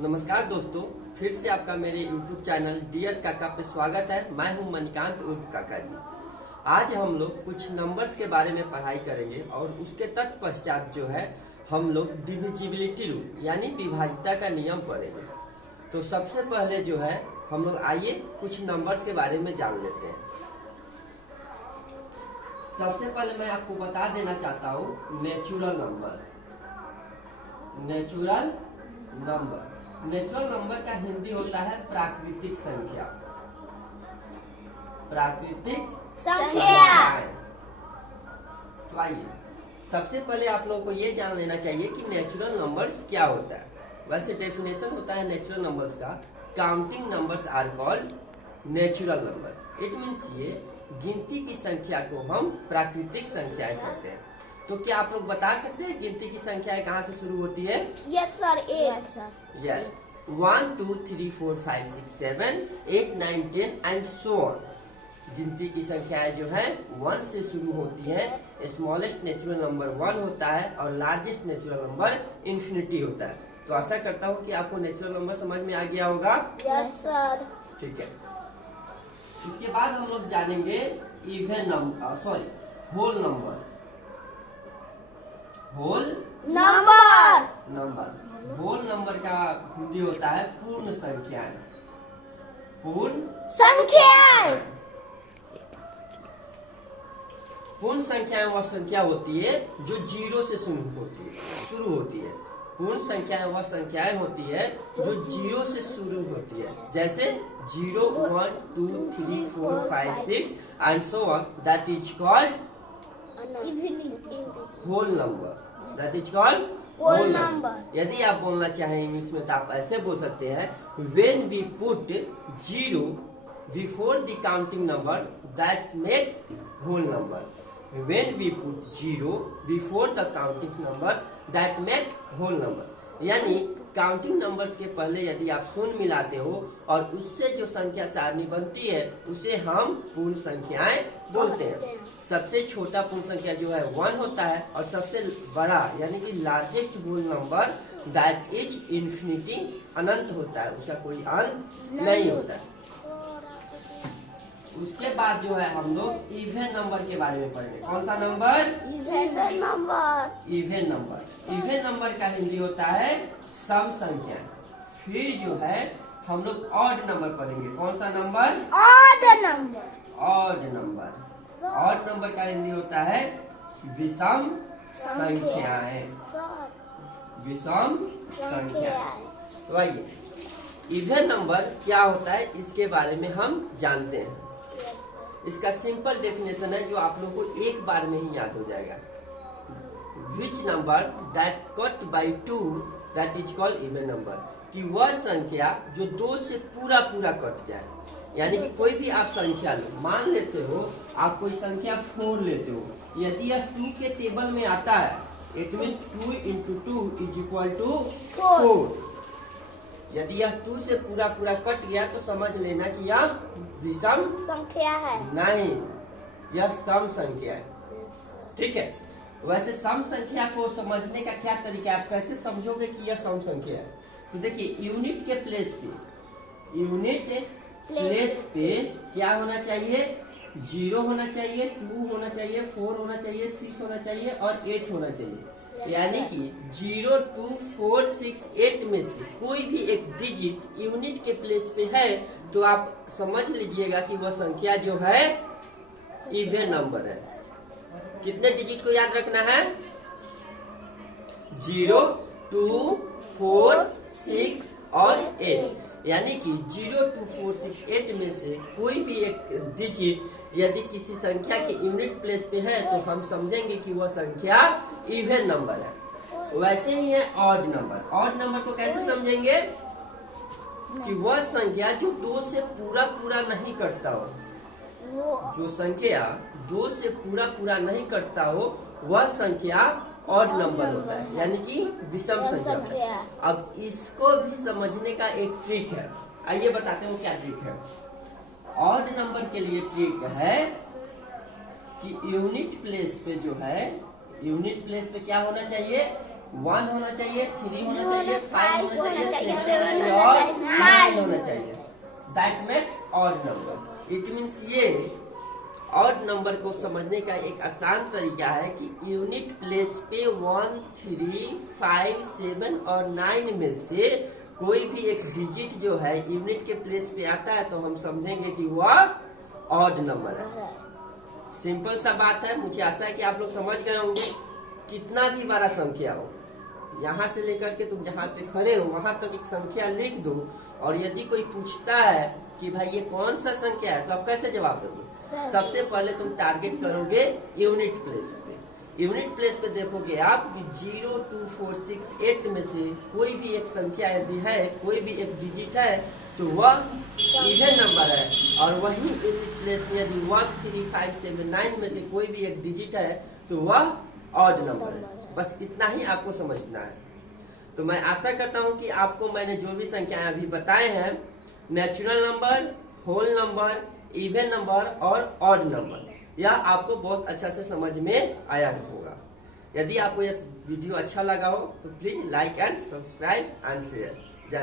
नमस्कार दोस्तों, फिर से आपका मेरे YouTube चैनल डियर काका पे स्वागत है। मैं हूं मणिकांत उर्फ काका जी। आज हम लोग कुछ नंबर्स के बारे में पढ़ाई करेंगे और उसके तत्पश्चात जो है हम लोग डिविजिबिलिटी रूल यानी विभाज्यता का नियम पढ़ेंगे। तो सबसे पहले जो है हम लोग आइए कुछ नंबर्स के बारे में जान लेते हैं। सबसे पहले मैं आपको बता देना चाहता हूँ नेचुरल नंबर। नेचुरल नंबर का हिंदी होता है प्राकृतिक संख्या। प्राकृतिक संख्या। तो आइए सबसे पहले आप लोगों को ये जान लेना चाहिए कि नेचुरल नंबर्स क्या होता है। वैसे डेफिनेशन होता है नेचुरल नंबर्स का, counting numbers are called natural number. It means ये गिनती की संख्या को हम प्राकृतिक संख्याएं कहते हैं। तो क्या आप लोग बता सकते हैं गिनती की संख्याएं कहाँ से शुरू होती है? Yes sir, 8। Yes, 1 2 3 4 5 6 7 8 9 10 and so on. गिनती की संख्याएं जो है 1 से शुरू होती है। स्मॉलेस्ट नेचुरल नंबर 1 होता है और लार्जेस्ट नेचुरल नंबर इन्फिनिटी होता है। तो आशा करता हूँ कि आपको नेचुरल नंबर समझ में आ गया होगा। Yes sir. ठीक है, इसके बाद हम लोग जानेंगे even number, whole number. Whole number का हिंदी होता है पूर्ण संख्याएं। पूर्ण संख्याएं वह संख्या होती है जो 0 से शुरू होती है। पूर्ण संख्याएं वह संख्याएं होती है जो 0 से शुरू होती है। जैसे 0 1 2 3 4 5 6 and so on. That is called whole number. That is called whole number. यदि आप बोलना चाहें इंग्लिश में तो आप ऐसे बोल सकते हैं, when we put 0 before the counting number that makes whole number. When we put 0 before the counting number that makes whole number. यानी काउंटिंग नंबर्स के पहले यदि आप शून्य मिलाते हो और उससे जो संख्या सारणी बनती है उसे हम पूर्ण संख्याएं बोलते हैं। सबसे छोटा पूर्ण संख्या जो है 1 होता है और सबसे बड़ा यानी कि largest whole number that is infinity, अनंत होता है, उसका कोई अंत नहीं होता है। उसके बाद जो है हम लोग इवन नंबर के बारे में पढ़ेंगे। कौन सा नंबर? इवन नंबर का हिंदी होता है सम संख्या। फिर जो है हम लोग ऑड नंबर पढ़ेंगे। कौन सा नंबर? ऑड नंबर का हिंदी होता है विषम संख्याएं। तो आइए इवन नंबर क्या होता है इसके बारे में हम जानते हैं। इसका सिंपल डेफिनेशन है जो आप लोगों को एक बार में ही याद हो जाएगा। Which number that cut by 2 that is called even number. कि वह संख्या जो 2 से पूरा कट जाए। यानी कि कोई भी आप संख्या लो, मान लेते हो आप कोई संख्या 4 लेते हो, यदि यह 2 के टेबल में आता है it means 2 into 2 is equal to 4। यदि यह 2 से पूरा कट गया तो समझ लेना कि यह विषम संख्या है, नहीं यह सम संख्या है। ठीक है, वैसे सम संख्या को समझने का क्या तरीका है, आप कैसे समझोगे कि यह सम संख्या है? तो देखिए यूनिट प्लेस पे क्या होना चाहिए? 0 होना चाहिए, 2 होना चाहिए, 4 होना चाहिए, 6 होना चाहिए और 8 होना चाहिए। यानी कि 0 2 4 6 8 में से कोई भी एक डिजिट यूनिट के प्लेस पे है तो आप समझ लीजिएगा कि वह संख्या जो है इवन नंबर है। कितने डिजिट को याद रखना है? 0 2 4 6 और 8। यानी कि 0 2 4 6 8 में से कोई भी एक डिजिट यदि किसी संख्या के यूनिट प्लेस पे है तो हम समझेंगे कि वह संख्या इवन नंबर है। वैसे ही है ऑड नंबर को कैसे समझेंगे? कि वह संख्या जो 2 से पूरा नहीं कटता हो। जो संख्या 2 से पूरा नहीं कटता हो वह संख्या ऑड नंबर होता है, यानी कि विषम संख्या। अब इसको भी समझने का एक ट्रिक है, आइए बताते हैं क्या ट्रिक है। ऑड नंबर के लिए ट्रिक है कि यूनिट प्लेस पे जो है, क्या होना चाहिए? 1 होना चाहिए, 3 होना चाहिए, 5 होना चाहिए, 6 होना और 9 होना चाहिए। That makes odd number. It means ये ऑड नंबर को समझने का एक आसान तरीका है कि यूनिट प्लेस पे 1, 3, 5, 7 और 9 में से कोई भी एक डिजिट जो है यूनिट के प्लेस पे आता है तो हम समझेंगे कि वह ऑड नंबर है। सिंपल सा बात है। मुझे आशा है कि आप लोग समझ गए होंगे। कितना भी बड़ा संख्या हो, यहाँ से लेकर के तुम जहाँ पे खड़े हो वहां तक एक संख्या लिख दो, और यदि कोई पूछता है कि भाई ये कौन सा संख्या है तो आप कैसे जवाब दोगे? सबसे पहले तुम टारगेट करोगे यूनिट प्लेस पे। यूनिट प्लेस पे देखोगे आप कि 0, 2, 4, 6, 8 में से कोई भी एक संख्या यदि है, कोई भी एक डिजिट है तो वह इवन नंबर है, और वही यूनिट प्लेस में यदि 1, 3, 5, 7, 9 में से कोई भी एक डिजिट है तो वह ऑड नंबर है। बस इतना ही आपको समझना है। तो मैं आशा करता हूं कि आपको मैंने जो भी संख्याएं अभी बताए हैं, natural number, whole number, even number और ऑड नंबर, यह आपको बहुत अच्छा से समझ में आया होगा। यदि आपको यह वीडियो अच्छा लगा हो तो please like and subscribe and share.